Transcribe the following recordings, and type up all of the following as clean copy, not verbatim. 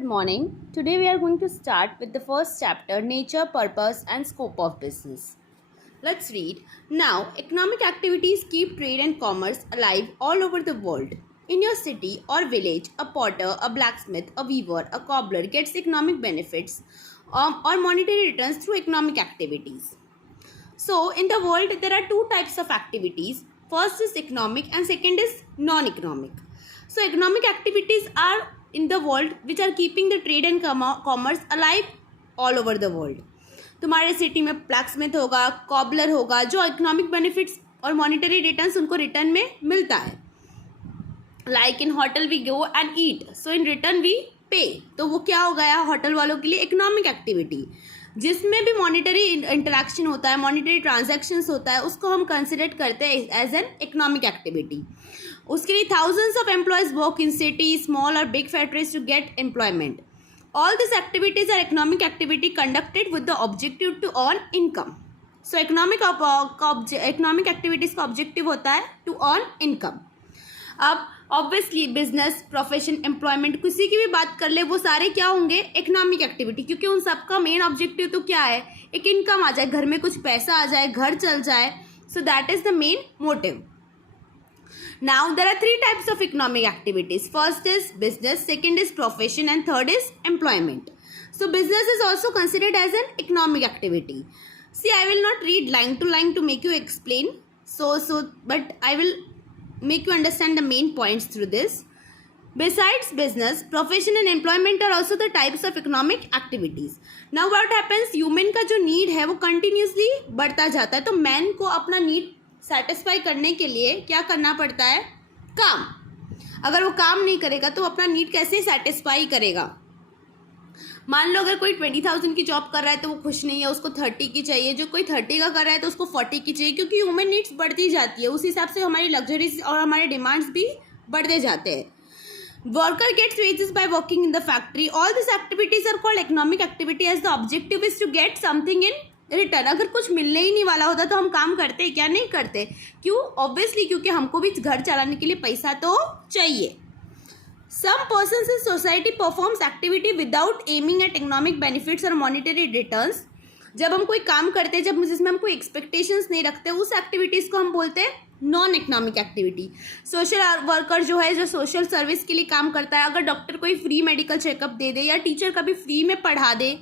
Good morning. Today we are going to start with the first chapter, Nature, Purpose and Scope of Business. Let's read. Now, economic activities keep trade and commerce alive all over the world. In your city or village, a potter, a blacksmith, a weaver, a cobbler gets economic benefits or monetary returns through economic activities. So, in the world, there are two types of activities. First is economic and second is non-economic. So, economic activities are in the world which are keeping the trade and commerce alive all over the world. तुम्हारे city में blacksmith होगा, cobbler होगा, जो economic benefits और monetary returns उनको return में मिलता है. Like in hotel we go and eat, so in return we pay. तो वो क्या हो गया होटल वालों के लिए इकोनॉमिक एक्टिविटी, जिसमें भी मॉनेटरी इंटरेक्शन होता है, मॉनेटरी ट्रांजैक्शंस होता है, उसको हम कंसिडर करते हैं एज एन इकोनॉमिक एक्टिविटी. उसके लिए thousands of employees work in city, small और big factories to get employment. All these activities are economic activity conducted with the objective to earn income. So economic activities का objective होता है to earn income. अब obviously business, profession, employment किसी की भी बात कर ले, वो सारे क्या होंगे economic activity, क्योंकि उन सबका main objective तो क्या है, एक income आ जाए, घर में कुछ पैसा आ जाए, घर चल जाए. So that is the main motive. Now there are three types of economic activities. First is business, second is profession and third is employment. So business is also considered as an economic activity. See, I will not read line to line to make you explain. But I will make you understand the main points through this. Besides business, profession and employment are also the types of economic activities. Now what happens, human का जो need है वो continuously बढ़ता जाता है, तो man को अपना need सेटिस्फाई करने के लिए क्या करना पड़ता है, काम. अगर वो काम नहीं करेगा तो अपना नीड कैसे सेटिस्फाई करेगा. मान लो अगर कोई 20,000 की जॉब कर रहा है तो वो खुश नहीं है, उसको 30 की चाहिए. जो कोई 30 का कर रहा है तो उसको 40 की चाहिए, क्योंकि ह्यूमन नीड्स बढ़ती जाती है. उस हिसाब से हमारी लग्जरीज और हमारे डिमांड्स भी बढ़ते जाते हैं. Worker gets wages by working in the factory. All this activities are called economic activity as the objective is to get something in return. अगर कुछ मिलने ही नहीं वाला होता तो हम काम करते क्या नहीं करते. क्यों? ऑब्वियसली क्योंकि हमको भी घर चलाने के लिए पैसा तो चाहिए. Some persons in society performs activity without aiming at economic benefits और मॉनेटरी रिटर्न्स. जब हम कोई काम करते हैं जिसमें हम कोई एक्सपेक्टेशंस नहीं रखते, उस एक्टिविटीज़ को हम बोलते हैं non economic activity. Social worker जो है, जो सोशल सर्विस के लिए काम करता है, अगर डॉक्टर कोई फ्री मेडिकल चेकअप दे दे या टीचर कभी फ्री में पढ़ा दे,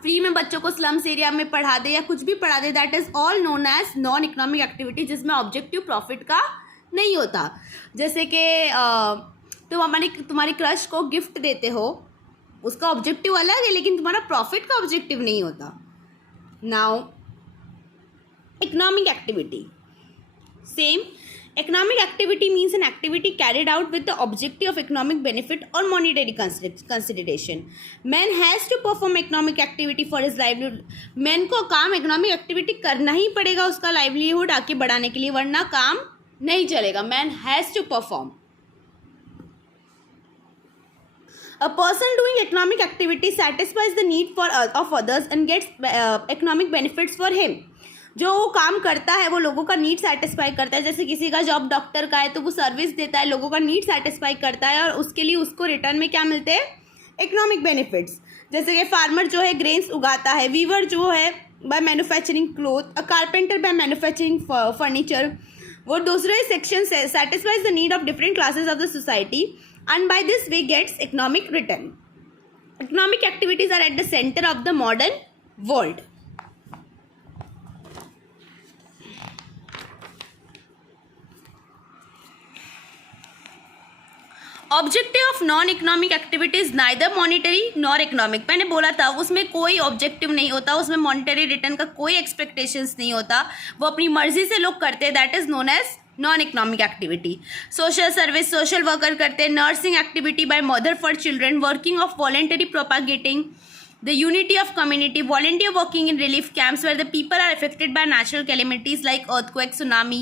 फ्री में बच्चों को स्लम्स एरिया में पढ़ा दे या कुछ भी पढ़ा दे, that is all known as non economic activity, जिसमें ऑब्जेक्टिव प्रॉफिट का नहीं होता. जैसे कि तुम्हारी क्रश को गिफ्ट देते हो, उसका ऑब्जेक्टिव अलग है लेकिन तुम्हारा प्रॉफिट का ऑब्जेक्टिव नहीं होता. Now economic activity same. Economic activity means an activity carried out with the objective of economic benefit or monetary consideration. Man has to perform economic activity for his livelihood. Man को काम economic activity करना ही पड़ेगा उसका livelihood आगे बढ़ाने के लिए, वरना काम नहीं चलेगा. Man has to perform. A person doing economic activity satisfies the need of others and gets economic benefits for him. जो वो काम करता है वो लोगों का नीड सेटिस्फाई करता है. जैसे किसी का जॉब डॉक्टर का है तो वो सर्विस देता है, लोगों का नीड सेटिस्फाई करता है, और उसके लिए उसको रिटर्न में क्या मिलते हैं, इकोनॉमिक बेनिफिट्स. जैसे कि फार्मर जो है ग्रेन्स उगाता है, वीवर जो है by manufacturing cloth, a carpenter by manufacturing furniture. वो दूसरे सेक्शन से satisfies the need of different classes of the society and by this way gets economic return. Economic activities are at the centre of the modern world. Objective of non economic activity is neither monetary nor economic. मैंने बोला था उसमें कोई objective नहीं होता, उसमें monetary return का कोई एक्सपेक्टेशंस नहीं होता, वो अपनी मर्जी से लोग करते हैं. That is known as non economic activity. Social service, social worker करते हैं. Nursing activity by mother for children, working of voluntary propagating the unity of community, volunteer working in relief camps where the people are affected by natural calamities like earthquake, tsunami.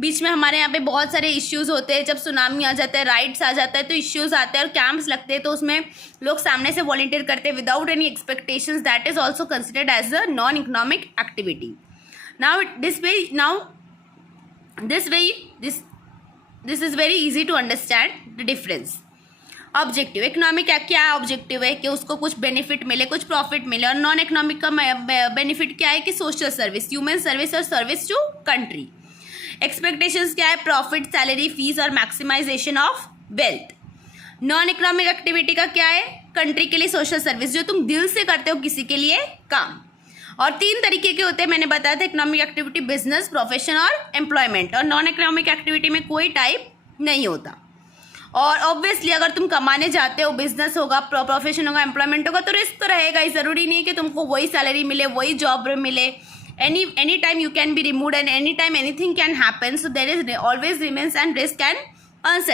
बीच में हमारे यहाँ पे बहुत सारे issues होते हैं. जब tsunami आ जाता है, राइड्स आ जाता है, तो इश्यूज़ आते हैं और कैंप्स लगते हैं, तो उसमें लोग सामने से वॉलंटियर करते हैं without any expectations. That is also considered as a non economic activity. Now this is very easy to understand the difference. Objective, economic क्या ऑब्जेक्टिव है कि उसको कुछ बेनिफिट मिले, कुछ प्रॉफिट मिले, और नॉन इकोनॉमिक का बेनिफिट क्या है कि सोशल सर्विस, ह्यूमन सर्विस और सर्विस टू कंट्री। एक्सपेक्टेशंस क्या है, प्रॉफिट, सैलरी, फीस और maximisation of wealth. Non economic activity का क्या है, कंट्री के लिए सोशल सर्विस, जो तुम दिल से करते हो किसी के लिए काम। और 3 तरीके के होते हैं, मैंने बताया था, इकोनॉमिक एक्टिविटी, बिजनेस, प्रोफेशन और एम्प्लॉयमेंट। और नॉन इकोनॉमिक एक्टिविटी में कोई टाइप नहीं होता। और ऑब्वियसली अगर तुम कमाने जाते हो, बिजनेस होगा, प्रोफेशन होगा, एम्प्लॉयमेंट होगा, तो रिस्क तो रहेगा ही। ज़रूरी नहीं है कि तुमको वही सैलरी मिले, वही जॉब मिले। Any time you can be removed and any time anything can happen, so there is always remains and risk and uncertainty.